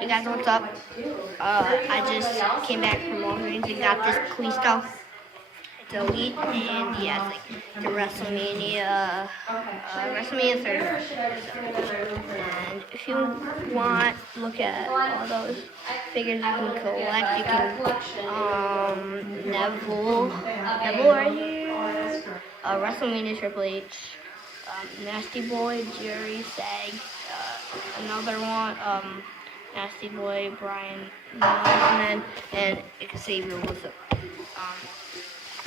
Hey guys, what's up? I just came back from wallgreens and got this Kalisto. It's elite, and yeah, it's like the WrestleMania 30. And if you want, look at all those figures you can collect. You can Neville right here. WrestleMania Triple H. Nasty Boy, Jerry, Sag, another one, Nasty Boy, Brian, and Xavier was up.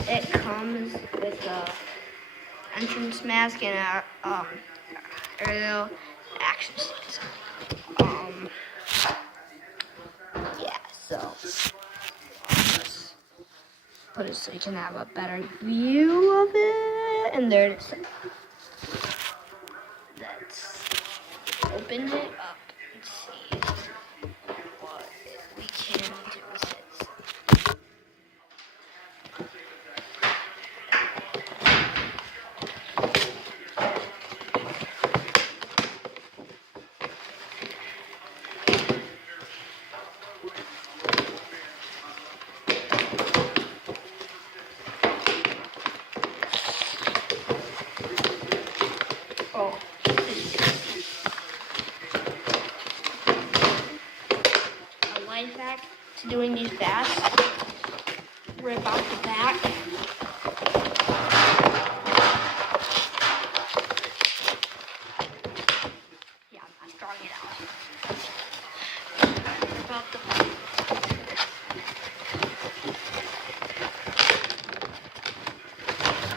It comes with a entrance mask and a aerial action scenes. Yeah, so just put it so you can have a better view of it, and there it is. Let's open it up and see what we can do with it. Oh, a life hack to doing these fast. Rip out the back. Yeah, I'm not drawing it out. Rip out the back.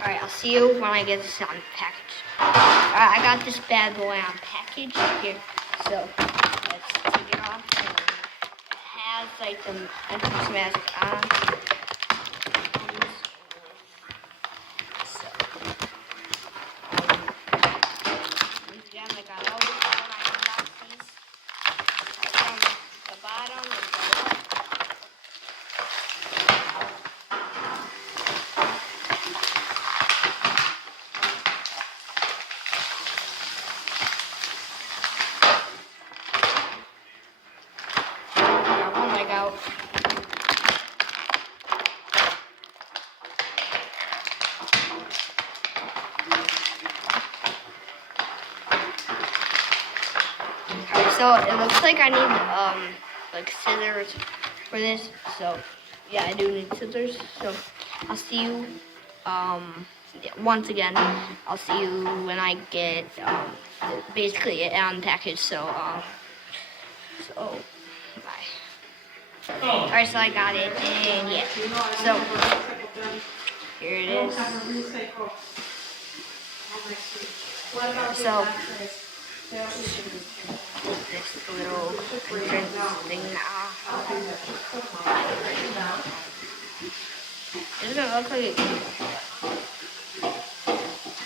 Alright, I'll see you when I get this on package. Alright, I got this bad boy on package here. So, let's take it off. And it has like the entrance mask on. So, again, I got all these boxes from the bottom and the up. Out. Alright, so it looks like I need like scissors for this. So yeah, I do need scissors. So I'll see you once again. I'll see you when I get basically it on package. So bye. Alright, so I got it, and yeah, so here it is. So this little entrance thing now. It doesn't look like it,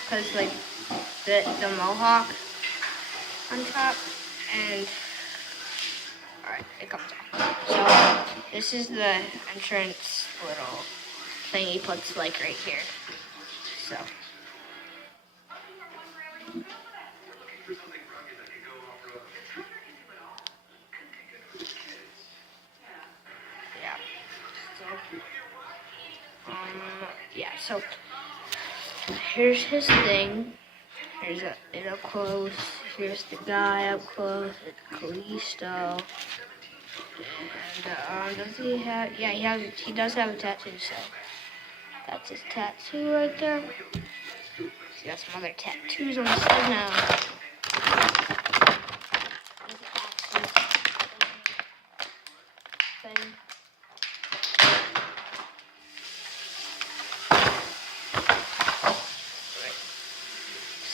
because like the mohawk on top, and alright, it comes off. So this is the entrance little thing he puts like right here. So yeah, so here's his thing. Here's it up close. Here's the guy up close. It's Kalisto. And does he have? Yeah, he does have a tattoo. So that's his tattoo right there. He's got some other tattoos on the side now.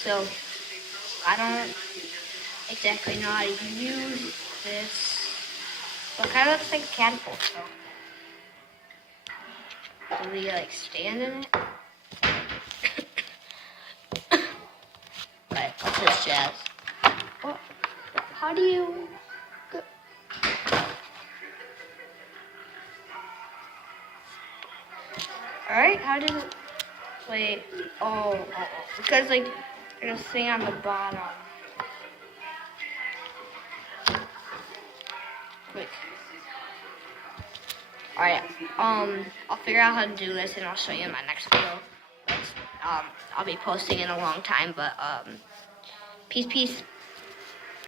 So I don't exactly know how to use this, but it kind of looks like a catapult. So do we like stand in it? Right, what's this jazz? What? How do you? Go? All right, how does it? Wait. Oh, because like there's a thing on the bottom. quick. Alright, I'll figure out how to do this and I'll show you in my next video. I'll be posting in a long time, but, peace.